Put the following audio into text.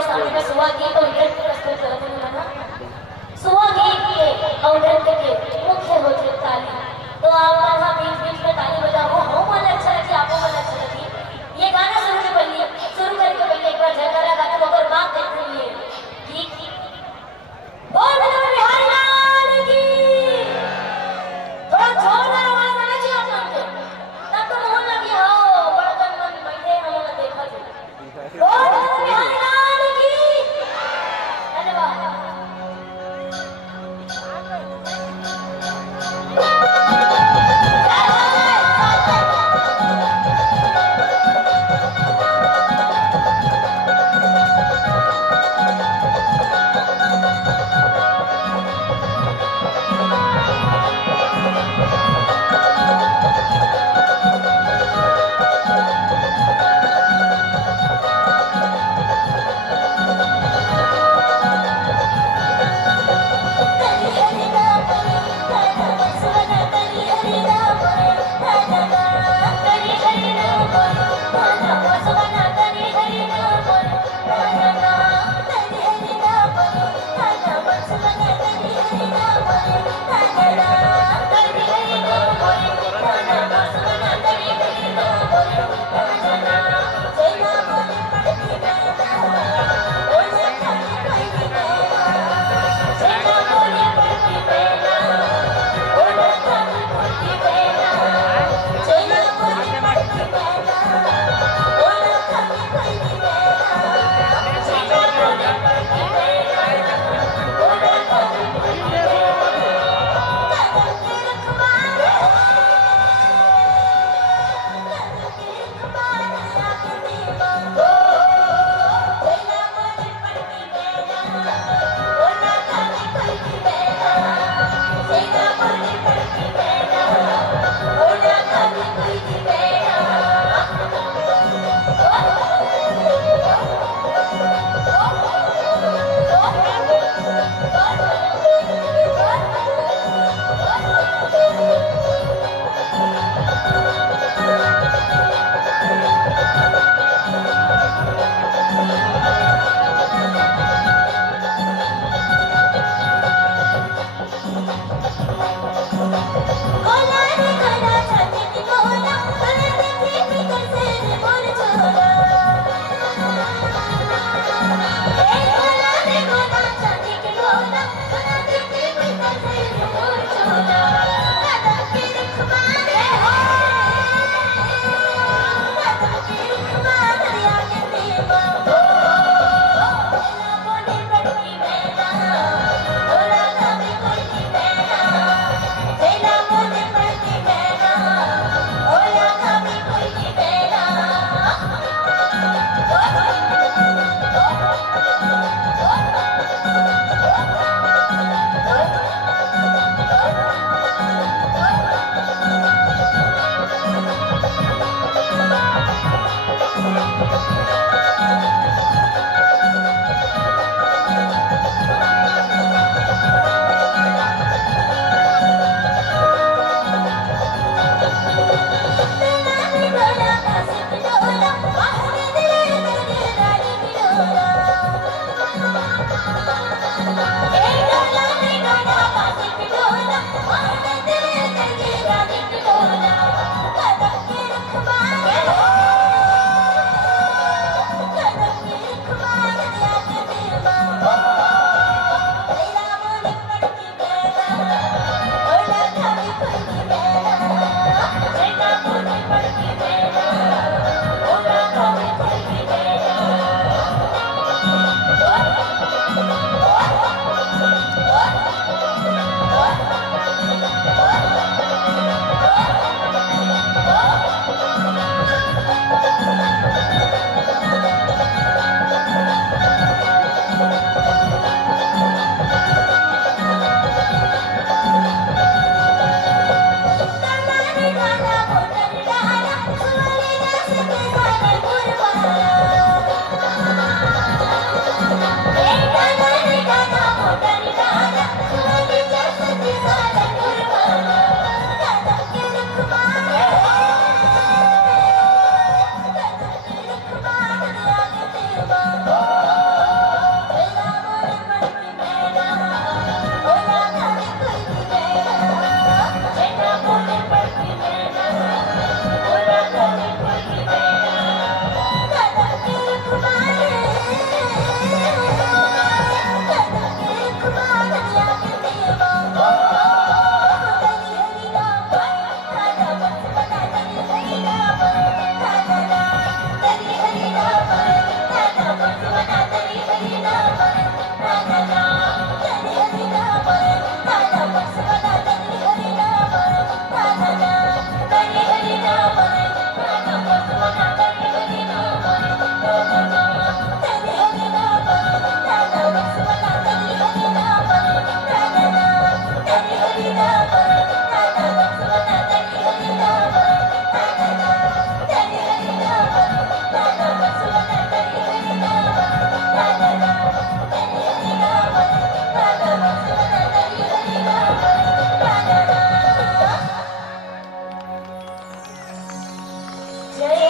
आपके सामने में सुहा गीत और नृत्य प्रस्तुत करने वाला सुहा गीत के और नृत्य के मुख्य होते ताली। तो आप यहाँ बीच-बीच में ताली बजाओ। हो मन अच्छा लगी, आपको मन अच्छा लगी। ये गाना शुरू करने पहले एक बार जयकारा गाते हो और बात देखते हुए गीत बोल बिहारी लाल की थोड़ा जोरदार आवाज में लीजिए आप लोग के। तब तो मोहन लगी हो बड़कन मन बैठे हम देखा थे। बोल बिहारी लाल की जय